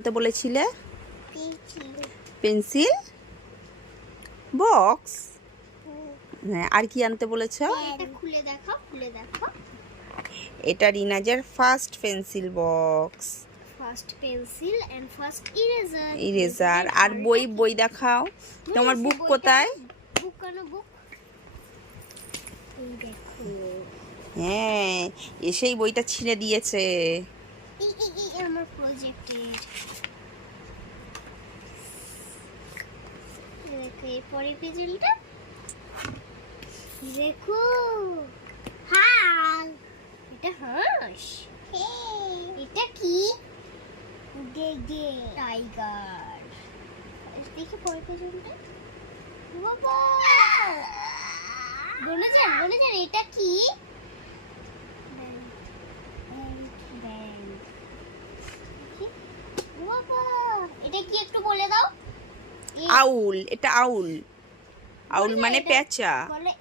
আনতে বলেছিলে? Pencil box. হ্যাঁ, আর কি আনতে বলেছো? খুলে দেখো, খুলে দেখো। এটা রিনাজের first pencil box. First pencil and first eraser. Eraser. আর বই দেখাও। তোমার বুক কোথায়? বুক কেন বুক? এই দেখো। হ্যাঁ, এসেই বইটা ছিঁড়ে দিয়েছে। আমার প্রজেক্টের। দেখো এই পরের পেজটা। দেখো হাঁস। এটা হাঁস। এটা কি? টাইগার। দেখি পরের পেজটা। বাবা বনে যান এটা কি? বাবা এটা কি একটু বলে দাও। আউল। এটা আউল। আউল মানে পেঁচা। বলে